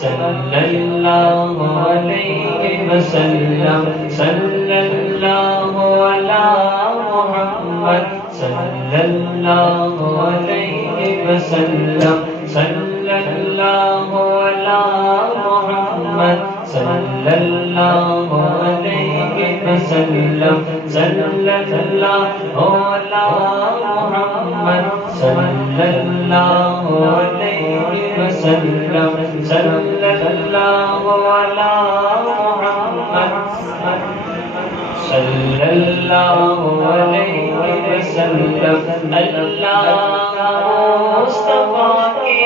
صلی اللہ علیہ وسلم صلی اللہ علی محمد صلی اللہ علیہ وسلم صلی اللہ علی محمد صلی اللہ علیہ وسلم صلی اللہ علی محمد صلی اللہ علیہ وسلم صلی اللہ علی محمد صلی اللہ علیہ وسلم اللہ مصطفیٰ کے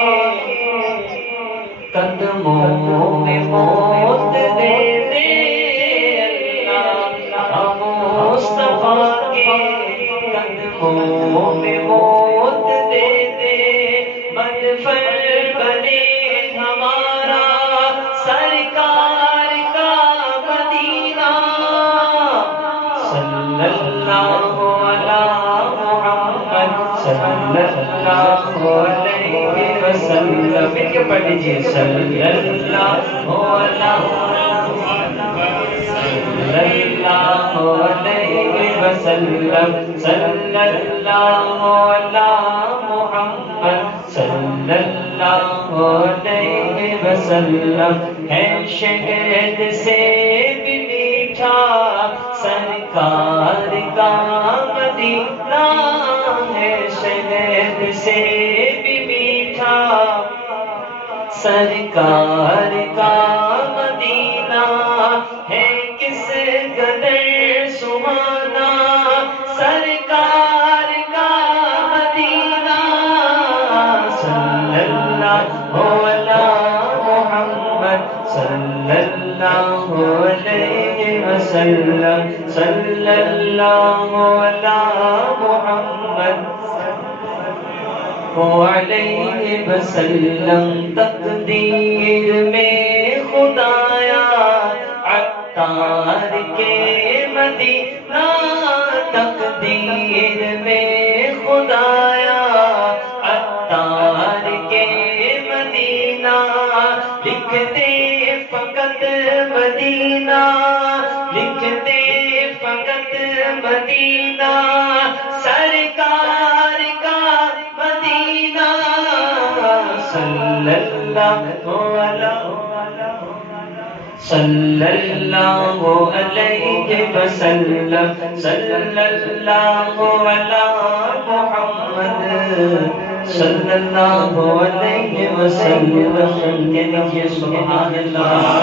قدموں میں موت دے دے اللہ مصطفیٰ کے قدموں میں موت دے دے مدفن بنے ہمارا سرکار کا مدینہ صلی اللہ علی محمد صلی اللہ علیہ وسلم مل کے پڑھ لیجیے صلی اللہ علی وسلم صلی اللہ علی محمد صلی اللہ علیہ وسلم ہے شہد سے بھی میٹھا سرکار کا مدینہ ہے شہد سے بھی میٹھا سرکار کا مدینہ ہے کس قدر سہانا سرکار کا مدینہ صلی اللہ علی محمد صلی اللہ علیہ وسلم صلی اللہ علی محمد علیہ وسلم تقدیر میں خدایا عطار کے مدینہ تقدیر میں خدایا عطار کے مدینہ لکھتے فقط مدینہ لکھتے فقط مدینہ سرکار کا مدینہ صلی اللہ علیہ وسلم صلی اللہ علی محمد صلی اللہ علیہ وسلم کہہ لیجیے سبحان اللہ.